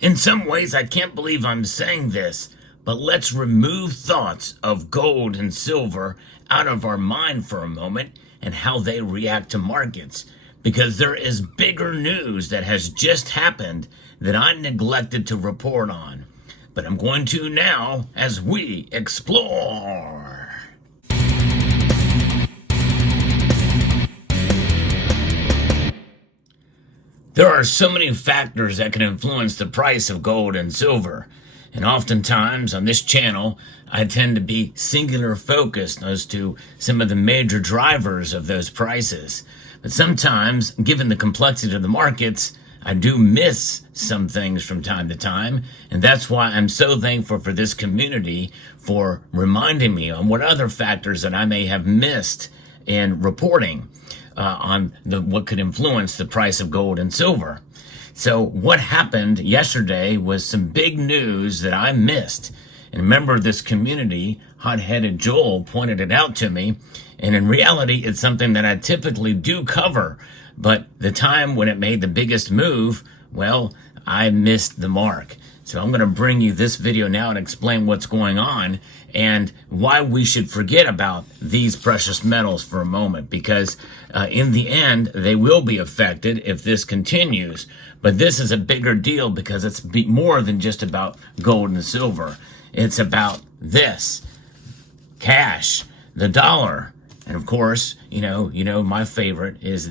In some ways, I can't believe I'm saying this, but let's remove thoughts of gold and silver out of our mind for a moment and how they react to markets, because there is bigger news that has just happened that I neglected to report on. But I'm going to now as we explore. There are so many factors that can influence the price of gold and silver, and oftentimes on this channel, I tend to be singular focused as to some of the major drivers of those prices. But sometimes, given the complexity of the markets, I do miss some things from time to time, and that's why I'm so thankful for this community for reminding me on what other factors that I may have missed in reporting on what could influence the price of gold and silver. So what happened yesterday was some big news that I missed. And a member of this community, Hot-Headed Joel, pointed it out to me. And in reality, it's something that I typically do cover. But the time when it made the biggest move, well, I missed the mark. So I'm going to bring you this video now and explain what's going on and why we should forget about these precious metals for a moment, because in the end, they will be affected if this continues. But this is a bigger deal because it's more than just about gold and silver. It's about this, cash, the dollar. And of course, you know, my favorite is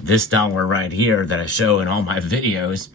this dollar right here that I show in all my videos.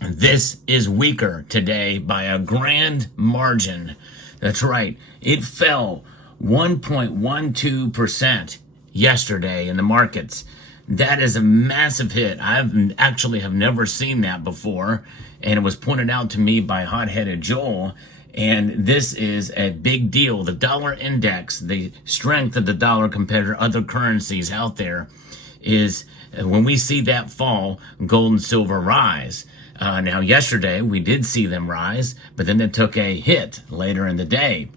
This is weaker today by a grand margin. That's right. It fell 1.12% yesterday in the markets. That is a massive hit. I've actually have never seen that before. And it was pointed out to me by Hot-Headed Joel. And this is a big deal. The dollar index, the strength of the dollar compared to other currencies out there, is when we see that fall, gold and silver rise. Now, yesterday, we did see them rise, but then they took a hit later in the day.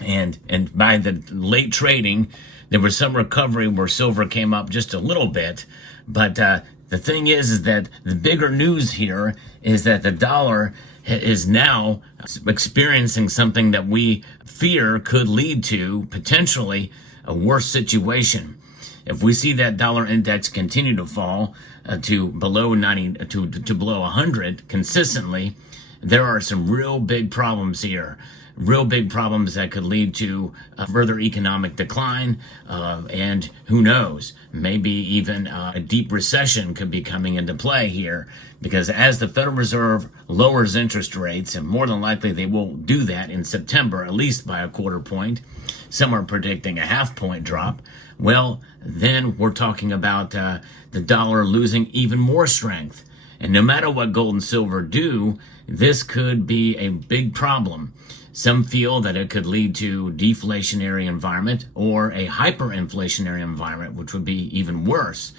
And by the late trading, there was some recovery where silver came up just a little bit. But the thing is that the bigger news here is that the dollar is now experiencing something that we fear could lead to potentially a worse situation. If we see that dollar index continue to fall to below 90, to below 100 consistently, there are some real big problems here. Real big problems that could lead to further economic decline, and who knows, maybe even a deep recession could be coming into play here, because as the Federal Reserve lowers interest rates, and more than likely they will do that in September, at least by a quarter point, some are predicting a half-point drop, well, then we're talking about the dollar losing even more strength. And no matter what gold and silver do, this could be a big problem. Some feel that it could lead to deflationary environment or a hyperinflationary environment, which would be even worse.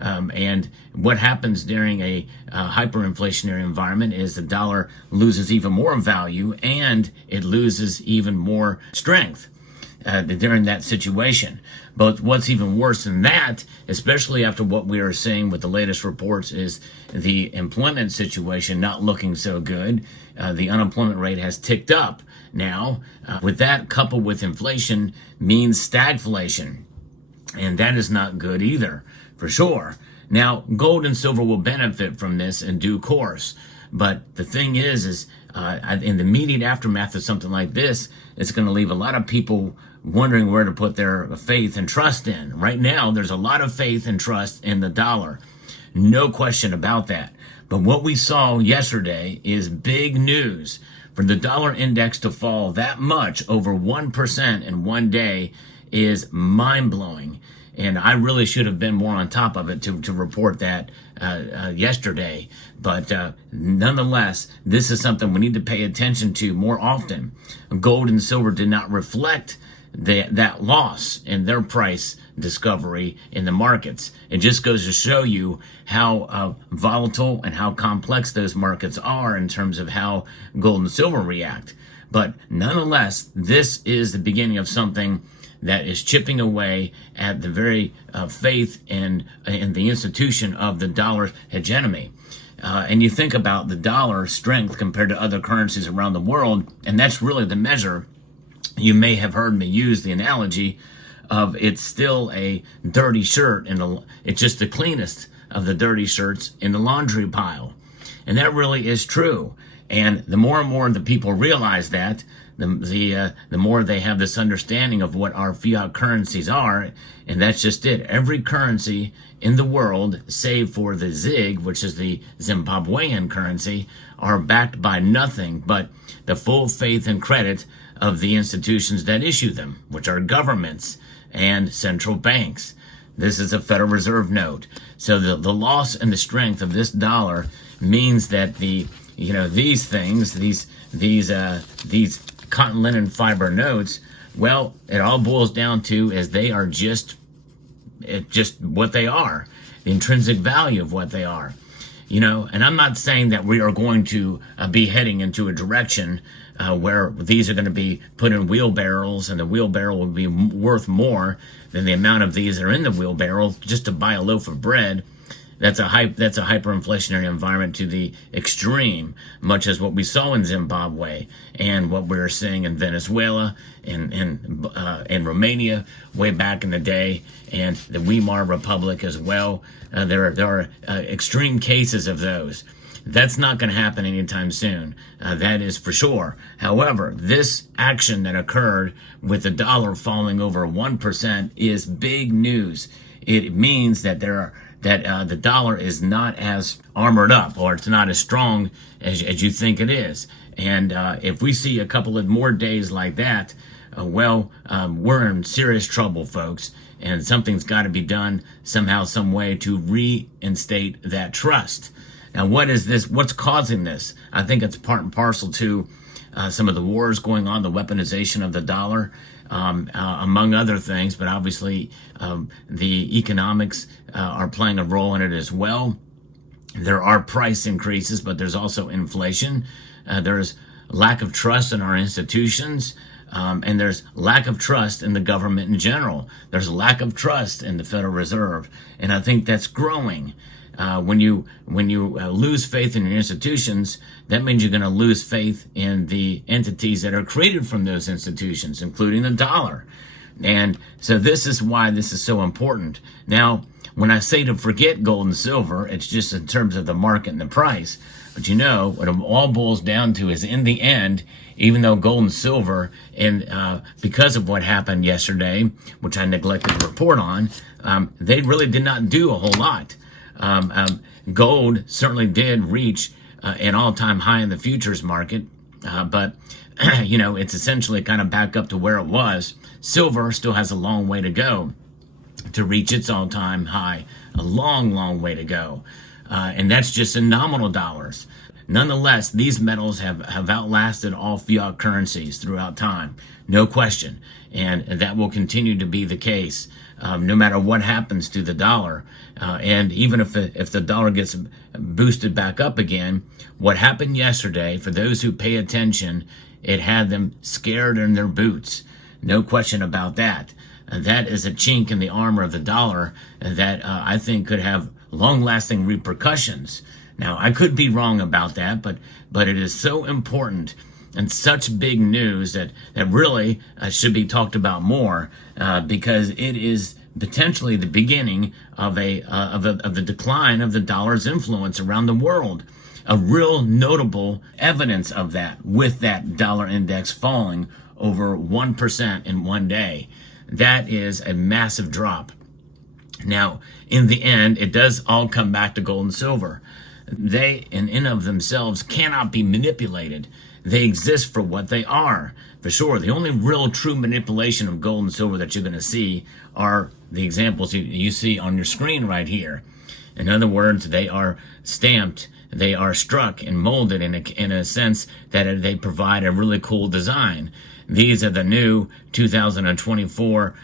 And what happens during a hyperinflationary environment is the dollar loses even more value and it loses even more strength during that situation. But what's even worse than that, especially after what we are seeing with the latest reports, is the employment situation not looking so good. The unemployment rate has ticked up now. With that, coupled with inflation, means stagflation. And that is not good either, for sure. Now, gold and silver will benefit from this in due course. But the thing is in the immediate aftermath of something like this, it's going to leave a lot of people wondering where to put their faith and trust in. Right now, there's a lot of faith and trust in the dollar. No question about that. But what we saw yesterday is big news. For the dollar index to fall that much, over 1% in one day, is mind-blowing. And I really should have been more on top of it to report that yesterday. But nonetheless, this is something we need to pay attention to more often. Gold and silver did not reflect that loss in their price discovery in the markets. It just goes to show you how volatile and how complex those markets are in terms of how gold and silver react. But nonetheless, this is the beginning of something that is chipping away at the very faith and the institution of the dollar hegemony. And you think about the dollar strength compared to other currencies around the world, and that's really the measure. You may have heard me use the analogy of it's still a dirty shirt, and it's just the cleanest of the dirty shirts in the laundry pile. And that really is true. And the more and more the people realize that, the more they have this understanding of what our fiat currencies are, and that's just it. Every currency in the world, save for the ZiG, which is the Zimbabwean currency, are backed by nothing but the full faith and credit of the institutions that issue them, which are governments and central banks. This is a Federal Reserve note. So the loss and the strength of this dollar means that these things, these cotton linen fiber notes, well, it all boils down to is they are just what they are, the intrinsic value of what they are. And I'm not saying that we are going to be heading into a direction where these are going to be put in wheelbarrows, and the wheelbarrow will be worth more than the amount of these that are in the wheelbarrow just to buy a loaf of bread. That's a hyperinflationary environment to the extreme, much as what we saw in Zimbabwe and what we're seeing in Venezuela and Romania way back in the day, and the Weimar Republic as well. There are extreme cases of those. That's not going to happen anytime soon. That is for sure. However, this action that occurred with the dollar falling over 1% is big news. It means that the dollar is not as armored up, or it's not as strong as you think it is. And if we see a couple of more days like that, we're in serious trouble, folks. And something's got to be done somehow, some way to reinstate that trust. Now, what is this? What's causing this? I think it's part and parcel to some of the wars going on, the weaponization of the dollar, among other things. But obviously, the economics are playing a role in it as well. There are price increases, but there's also inflation. There's lack of trust in our institutions. And there's lack of trust in the government in general. There's lack of trust in the Federal Reserve. And I think that's growing. When you lose faith in your institutions, that means you're going to lose faith in the entities that are created from those institutions, including the dollar. And so this is why this is so important. Now, when I say to forget gold and silver, it's just in terms of the market and the price. But what it all boils down to is, in the end, even though gold and silver, and because of what happened yesterday, which I neglected to report on, they really did not do a whole lot. Gold certainly did reach an all-time high in the futures market, but it's essentially kind of back up to where it was. Silver still has a long way to go to reach its all-time high, a long, long way to go. And that's just in nominal dollars. Nonetheless, these metals have outlasted all fiat currencies throughout time, no question. And that will continue to be the case, no matter what happens to the dollar. And even if the dollar gets boosted back up again, what happened yesterday, for those who pay attention, it had them scared in their boots. No question about that. That is a chink in the armor of the dollar that I think could have long-lasting repercussions. Now, I could be wrong about that, but it is so important and such big news that really should be talked about more, because it is potentially the beginning of the decline of the dollar's influence around the world. A real notable evidence of that, with that dollar index falling over 1% in one day. That is a massive drop. Now, in the end, it does all come back to gold and silver. They, in and of themselves, cannot be manipulated. They exist for what they are. For sure, the only real true manipulation of gold and silver that you're going to see are the examples you see on your screen right here. In other words, they are stamped, they are struck and molded in a sense that they provide a really cool design. These are the new 2024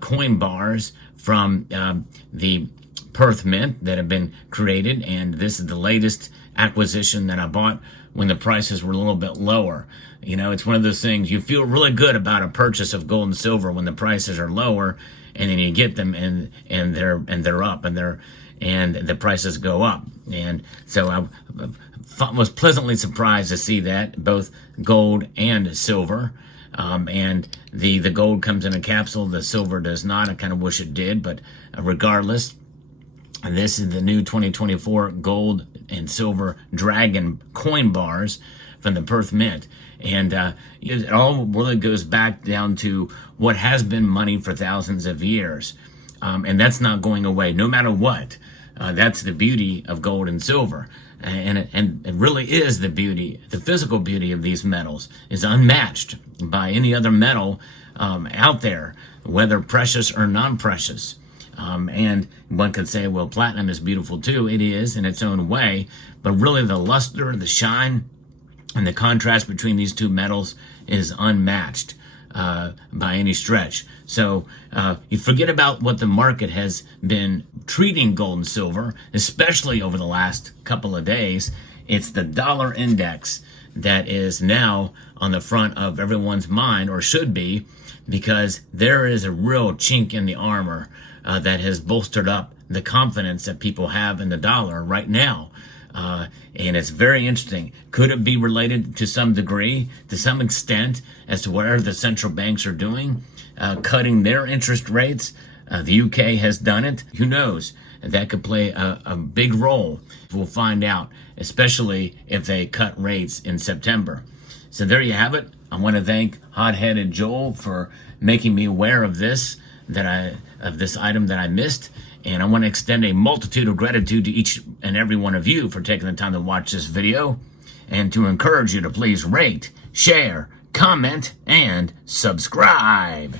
coin bars from the Perth Mint that have been created, and this is the latest acquisition that I bought when the prices were a little bit lower. It's one of those things, you feel really good about a purchase of gold and silver when the prices are lower, and then you get them and they're up, and and the prices go up. And so I was pleasantly surprised to see that, both gold and silver. And the gold comes in a capsule, the silver does not. I kind of wish it did, but regardless, this is the new 2024 gold and silver dragon coin bars from the Perth Mint. And it all really goes back down to what has been money for thousands of years. And that's not going away, no matter what. That's the beauty of gold and silver. And it really is the beauty, the physical beauty of these metals is unmatched by any other metal out there, whether precious or non-precious. And one could say, well, platinum is beautiful too. It is in its own way, but really the luster, the shine, and the contrast between these two metals is unmatched by any stretch. So you forget about what the market has been treating gold and silver, especially over the last couple of days. It's the dollar index that is now on the front of everyone's mind, or should be, because there is a real chink in the armor that has bolstered up the confidence that people have in the dollar right now. And it's very interesting. Could it be related to some degree, to some extent, as to whatever the central banks are doing, cutting their interest rates? The UK has done it. Who knows? That could play a big role. We'll find out, especially if they cut rates in September. So there you have it. I want to thank Hot-Headed Joel for making me aware of this, this item that I missed. And I want to extend a multitude of gratitude to each and every one of you for taking the time to watch this video, and to encourage you to please rate, share, comment, and subscribe.